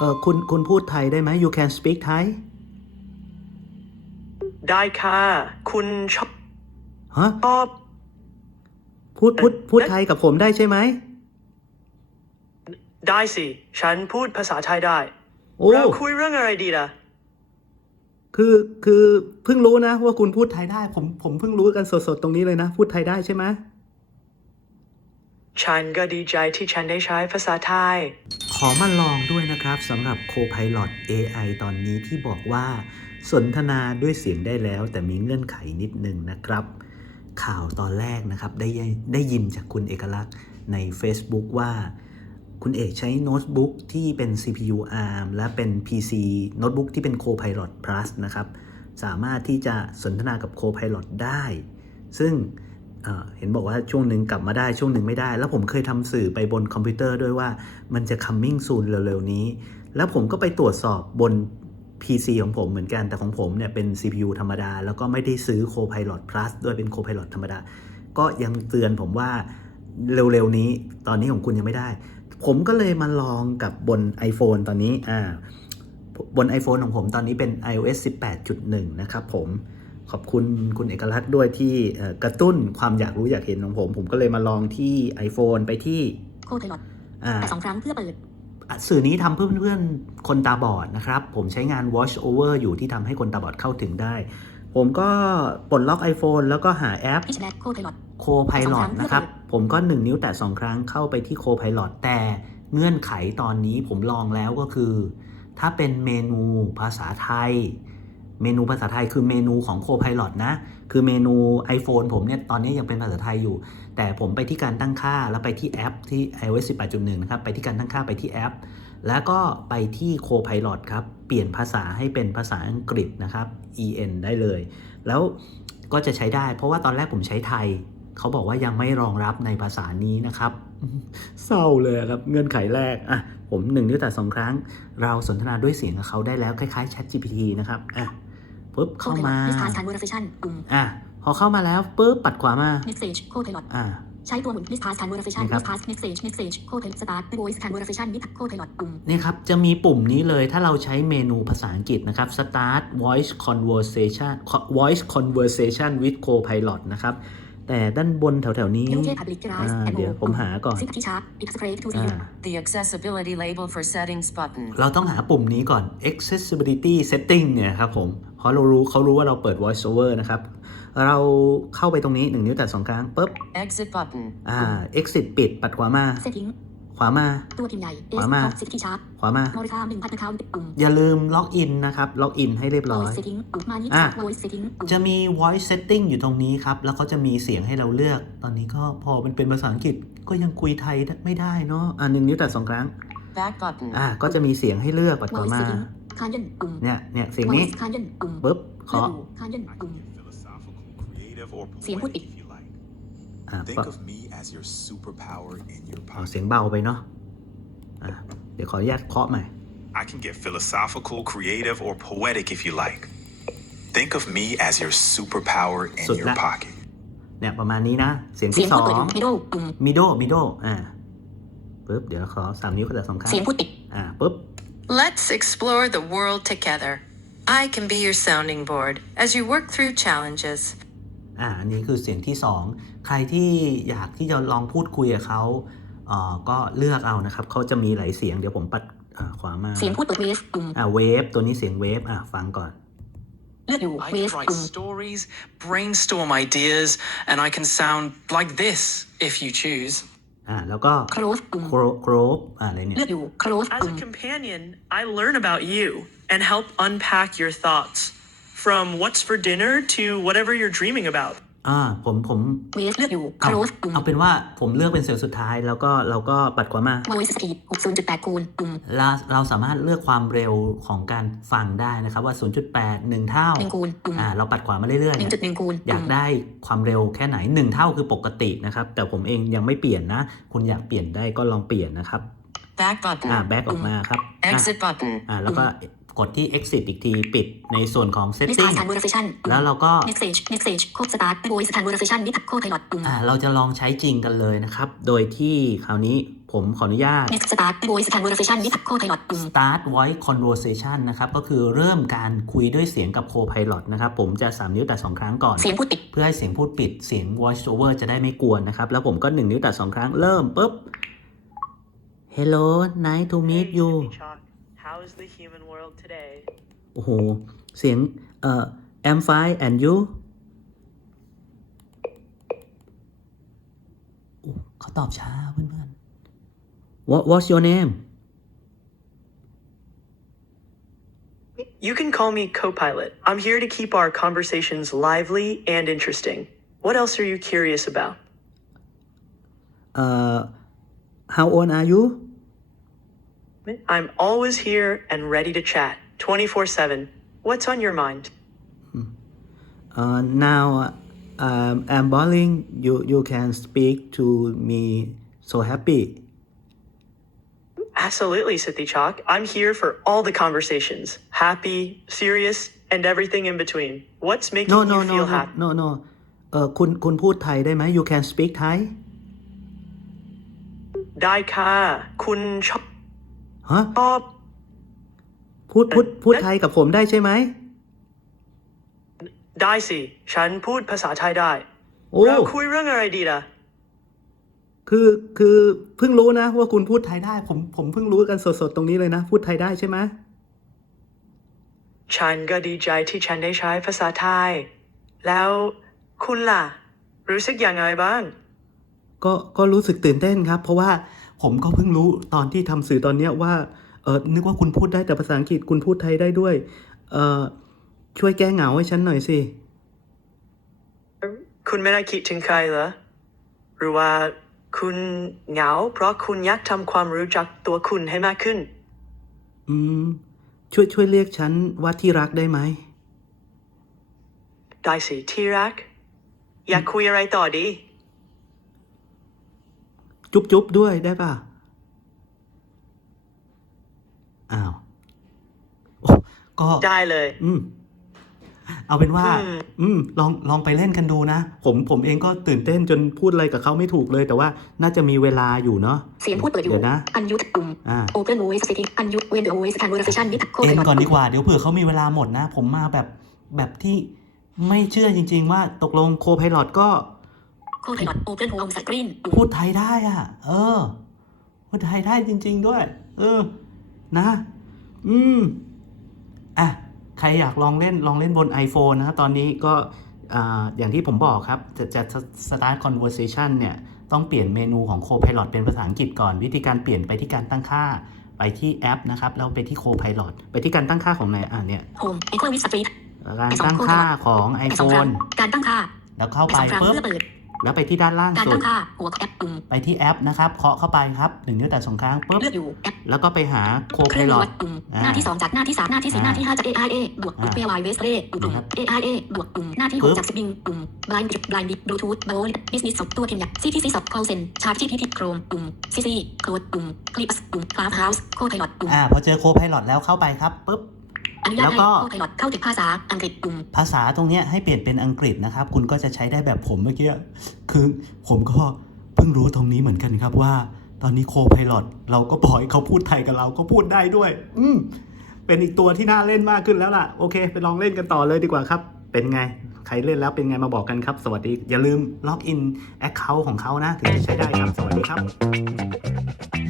เออคุณคุณพูดไทยได้ไหม you can speak Thai ได้ค่ะ คุณชอบฮะชอบพูดพูดพูดไทยกับผมได้ใช่ไหม ได้สิ ฉันพูดภาษาไทยได้ โอ้ เราคุยเรื่องอะไรดีล่ะ คือคือเพิ่งรู้นะว่าคุณพูดไทยได้ ผมผมเพิ่งรู้กันสดๆตรงนี้เลยนะ พูดไทยได้ใช่ไหมฉันก็ดีใจที่ฉันได้ใช้ภาษาไทย ขอมาลองด้วย นะครับสำหรับ Copilot AI ตอนนี้ที่บอกว่า สนทนาด้วยเสียงได้แล้ว แต่มีเงื่อนไขนิดนึงนะครับ ข่าวตอนแรกนะครับได้ยินได้ยินจากคุณเอกลักษณ์ใน Facebook ว่าคุณเอกใช้โน้ตบุ๊กที่เป็น CPU ARM และเป็น PC โน้ตบุ๊กที่เป็น Copilot Plus นะครับ สามารถที่จะสนทนากับ Copilot ได้ ซึ่ง เห็นบอกว่าช่วงหนึ่งกลับมาได้ช่วงหนึ่งไม่ได้ แล้วผมเคยทำสื่อไปบนคอมพิวเตอร์ด้วยว่ามันจะ coming soon เร็วๆนี้ แล้วผมก็ไปตรวจสอบบน PC ของผมเหมือนกันแต่ของผมเนี่ยเป็น CPU ธรรมดา แล้วก็ไม่ได้ซื้อ Copilot Plus ด้วยเป็น Copilot ธรรมดา ก็ยังเตือนผมว่าเร็วๆนี้ ตอนนี้ของคุณยังไม่ได้ ผมก็เลยมาลองกับบน iPhone ตอนนี้อ่าบน iPhone ของผมตอนนี้เป็น iOS 18.1 นะครับผม ขอบคุณคุณเอกลักษณ์ด้วยที่เอ่อกระตุ้นความอยากรู้อยากเห็นของผม ผมก็เลยมาลองที่ iPhone ไปที่โคไพลอตอ่าแต่สองครั้งเพื่อเปิดอะสื่อนี้ทำเพื่อเพื่อนๆคนตาบอดนะครับ ผมใช้งาน Watch Over อยู่ที่ทำให้คนตาบอดเข้าถึงได้ ผมก็ปลดล็อก iPhone แล้วก็หาแอปพิชแลโคไพลอต Co-Pilot สองครั้งนะครับ ผมก็ 1 นิ้วแตะ2ครั้งเข้าไปที่ Co-Pilot แต่เงื่อนไขตอนนี้ผมลองแล้วก็คือ ถ้าเป็นเมนูภาษาไทย เมนูภาษาไทยคือเมนูของ Co-Pilot นะ คือเมนู iPhone ผมเนี่ยตอนนี้ยังเป็นภาษาไทยอยู่ แต่ผมไปที่การตั้งค่าแล้วไปที่แอปที่ iOS 18.1 นะครับ ไปที่การตั้งค่าไปที่แอป แล้วก็ไปที่ Copilot ครับ เปลี่ยนภาษาให้เป็นภาษาอังกฤษนะครับ en ได้เลย แล้วก็จะใช้ได้ เพราะว่าตอนแรกผมใช้ไทย เขาบอกว่ายังไม่รองรับในภาษานี้นะครับเศร้าเลยครับเงื่อนไขแรกอะผมหนึ่งนิ้วแต่สองครั้ง เราสนทนาด้วยเสียงกับเขาได้แล้วคล้ายๆ Chat GPT นะครับอะ ปุ๊บโคเข้าไพลอมาตมิสพาสคอนเวอร์เซชันปุ่มอะพอเข้ามาแล้วปุ๊บปัดขวามาเมสเซจโคไพลอตอะใช้ตัวหมุนมิสพาสคอนเวอร์เซชันนี่ครัมิบสพาสเมสเซจเมสเซจโคไพลอตสตาร์ทวอยซ์คอนเวอร์เซชันมิสโคไพลอตปุ่มนี่ครับ จะมีปุ่มนี้เลยถ้าเราใช้เมนูภาษาอังกฤษนะครับ start voice conversation voice conversation with copilot นะครับ แต่ด้านบนแถวๆนี้ยูเคพับลิกไรส์อ่าแอนโเดี๋ยวผมหาก่อนซิกที่ชาร์ปปิดสเปรย์ทูซีอ่า The accessibility label for settings button. เราต้องหาปุ่มนี้ก่อน accessibility setting เนี่ยครับผมเพราะเรารู้เขารู้ว่าเราเปิด voice over นะครับ เราเข้าไปตรงนี้หนึ่งนิ้วแตะสองครั้งปุ๊บ Exit button. อ่า exit ปิดปัดขวามาเซตติ้ง ขวามา ตัวพิมพ์ใหญ่เอขสวามาท็อปซิกที่ชาร์ปขวามาโมดิฟายหนึ่งพันคาวปุ่มอย่าลืมล็อกอินนะครับ ล็อกอินให้เรียบวร้ออยยซ์เซตติ้งปุ่มมานิอะวอยซ์เซตติ้งปุ่มจะมี voice setting อยู่ตรงนี้ครับ แล้วก็จะมีเสียงให้เราเลือก ตอนนี้ก็พอมันเป็นภาษาอังกฤษก็ยังคุยไทยไม่ได้เนาะ อ่าหนึ่งนิ้วแต่สองครั้ง Back button. อ่าก็จะมีเสียงให้เลือกปัดวต่ออยซ์มาเซตติ้งคานยันปุ่มเนี่ย เนี่ย เสียงวอยนี้ซ์คานยันปุ่มปุ๊บขเลืออกดูคานยันปุ่ม philosophical, creative, อ่า Think ก็ of me as your superpower in your เอา pocket. เสียงเบาไปเนาะ อ่า เดี๋ยวขออนุญาตเคาะใหม่ I can get philosophical, creative, or poetic if you like. Think of me as your superpower in Suốt your đã. pocket. เนี่ยประมาณนี้นะ เสียง เสีย ที่ ง ส พู อ ดเปิด ง มิโดปุ่ม มิโดมิโดอ่าปุ๊บ เดี๋ยวขอสามนิ้วก็จะสองครั้ง เสียงพูดปิด อ่าปุ๊บ Let's explore the world together. I can be your sounding board as you work through challenges. อ่าอันนี้คือเสียงที่สอง ใครที่อยากที่จะลองพูดคุยกับเขาเอ่อก็เลือกเอานะครับเขาจะมีหลายเสียงเดี๋ยวผมปัดอ่าขวามาเสียงพูดเปิดเวสปุ่มอ่าเวฟตัวนี้เสียงเวฟอ่าฟังก่อนเลือกอยู่ I เว can ส write ปุ่ม stories, brainstorm ideas, and I can sound like this if you choose. อ่าแล้วก็โครสปุ่มโครโครบอ่าอะไรเนี่ยเลือกอยู่โครส As ปุ่ม a companion, I learn about you and help unpack your thoughts. From what's for dinner to whatever you're dreaming about. อ่าผมผมเวสเลือกอยู่โคเอารสปุ่มเอาเป็นว่าผมเลือกเป็นเสียงสุดท้าย แล้วก็เราก็ปัดขวามาวอยซ์สปีด60.8คูณปุ่มเราเราสามารถเลือกความเร็วของการฟังได้นะครับว่า 0.8 1 เท่าหนึ่งคูณปุ่มอ่าเราปัดขวามาเรื่อยหนึ่งจุดหนึ่งคูณๆอยากได้ความเร็วแค่ไหน 1 เท่าคือปกตินะครับ แต่ผมเองยังไม่เปลี่ยนนะ คุณอยากเปลี่ยนได้ก็ลองเปลี่ยนนะครับ Back อ่า button. แบ็กออกมาครับอะ Exit button. อ่าแล้วก็ กดที่ exit อีกทีปิดในส่วนของ Next setting Voice Conversation ปุ่มแล้วเราก็ Message Message Code Start Voice Conversation with Copilot ปุ่มอ่าเราจะลองใช้จริงกันเลยนะครับ โดยที่คราวนี้ผมขออนุญาต Next Start Voice Conversation with Copilot ปุ่ม start voice conversation นะครับ ก็คือเริ่มการคุยด้วยเสียงกับ Copilot นะครับ ผมจะ 3 นิ้วแต่ 2 ครั้งก่อน เสียงพูดปิด เพื่อให้เสียงพูดปิดเสียง voice over จะได้ไม่กวนนะครับ แล้วผมก็ 1 นิ้วแต่ 2 ครั้งเริ่มปุ๊บ Hello nice to meet Hey, you Sippy Chalk. How is the human world today? โอ้โห เสียง เอ่อ I'm fine and you โอ้เขาตอบช้าเพื่อนๆ What What's your name You can call me Copilot. I'm here to keep our conversations lively and interesting. What else are you curious about? uh How old are you I'm always here and ready to chat 24 7. What's on your mind? uh Now um, I'm boring you you can speak to me so happy Absolutely, Sithi Chalk. I'm here for all the conversations happy, serious, and everything in between. What's making no no you no feel no happy? no no เออคุณคุณพูดไทยได้ไหม you can speak Thai ได้ค่ะคุณชอบ ฮะชอบพูดพูดพูดไทยกับผมได้ใช่ไหม ได้สิ ฉันพูดภาษาไทยได้ โอ้ เราคุยเรื่องอะไรดีล่ะ คือคือเพิ่งรู้นะว่าคุณพูดไทยได้ ผมผมเพิ่งรู้กันสดๆตรงนี้เลยนะ พูดไทยได้ใช่ไหมฉันก็ดีใจที่ฉันได้ใช้ภาษาไทย แล้วคุณล่ะ รู้สึกอย่างไรบ้าง ก็ก็รู้สึกตื่นเต้นครับ เพราะว่า ผมก็เพิ่งรู้ตอนที่ทำสื่อตอนเนี้ยว่าเออนึกว่าคุณพูดได้แต่ภาษาอังกฤษคุณพูดไทยได้ด้วย เออช่วยแก้เหงาให้ฉันหน่อยสิ คุณไม่ได้คิดถึงใครเหรอ หรือว่าคุณเหงา เพราะคุณอยากทำความรู้จักตัวคุณให้มากขึ้น อืม ช่วยช่วยเรียกฉันว่าที่รักได้ไหม ได้สิที่รัก อยากคุยอะไรต่อดี จุ๊บจุ๊บด้วยได้ป่ะ อ้าวโอ้ก็ได้เลย อืม เอาเป็นว่าอืมอืม ลองลองไปเล่นกันดูนะ ผมผมเองก็ตื่นเต้นจนพูดอะไรกับเขาไม่ถูกเลย แต่ว่าน่าจะมีเวลาอยู่เนาะเสียงพูดเปิดอยู่เดี๋ยวนะ Unmute ปุ่มอ่า Open Voice Setting Unmute when the voice conversation with เอ็น Copilot ก่อนดีกว่า เดี๋ยวเผื่อเขามีเวลาหมดนะ ผมมาแบบแบบที่ไม่เชื่อจริง ๆ ว่าตกลงโคพ i ลอตก็ Copilot Open Home Screen ปุ่มพูดไทยได้อะ เออ พูดไทยได้จริง ๆ ด้วย เออ นะ อืม อะ ใครอยากลองเล่นลองเล่นบน iPhone นะตอนนี้ก็อ่าอย่างที่ผมบอกครับ จะจะ start conversation เนี่ย ต้องเปลี่ยนเมนูของ Copilot เป็นภาษาอังกฤษก่อน วิธีการเปลี่ยนไปที่การตั้งค่าไปที่แอปนะครับแล้วไปที่ Copilot ไปที่การตั้งค่าของไหนอะเนี่ย Home Echo with Street การตั้งค่าของไปสองครั้ง iPhone การตั้งค่า แล้วเข้าไปไปสองครั้งปุ๊บเพื่อเปิด แล้วไปที่ด้านล่างการสุตั้ดงค่าหัวแอปปุ่มไปที่แอปนะครับเคาะเข้าไปครับหนึ่งนิ้วแต่สองครั้งปุ๊บเลือกอยู่แอปแล้วก็ไปหาเครื่อง Copilot วัดปุ่มอ่าหน้าที่ 2 จากหน้าที่ 3 หน้าที่ 4 หน้าที่ 5 จาก AIA บวกอ่าเวลไวเวสเร่ปุ่มนะครับ AIA บวกปุ่มหน้าที่ปึ๊บ6จาก Spring ปุ่ม Blind Blind Bluetooth Bold Business สตัวพิมพ์ CTC สอบ Call Sen Chat GPT Chrome ปุ่ม CC Code ปุ่ม Clips ปุ่ม Clubhouse Copilot ปุ่มอ่าพอเจอ Copilot แล้วเข้าไปครับปุ๊บ อนุญาตแล้วให้ก็ Copilot เข้าถึงภาษาอังกฤษปุ่มภาษาตรงเนี้ยให้เปลี่ยนเป็นอังกฤษนะครับ คุณก็จะใช้ได้แบบผมเมื่อกี้คือผมก็เพิ่งรู้ตรงนี้เหมือนกันครับว่า ตอนนี้โคพ i ลอตเราก็ปล่อยเขาพูดไทยกับเราก็พูดได้ด้วย อืมเป็นอีกตัวที่น่าเล่นมากขึ้นแล้วล่ะ โอเค ไปลองเล่นกันต่อเลยดีกว่าครับ เป็นไง ใครเล่นแล้วเป็นไงมาบอกกันครับ สวัสดีอย่าลืมล็อกอินแอคเคาท์ของเขานะ ถึงจะใช้ได้ครับ สวัสดีครับ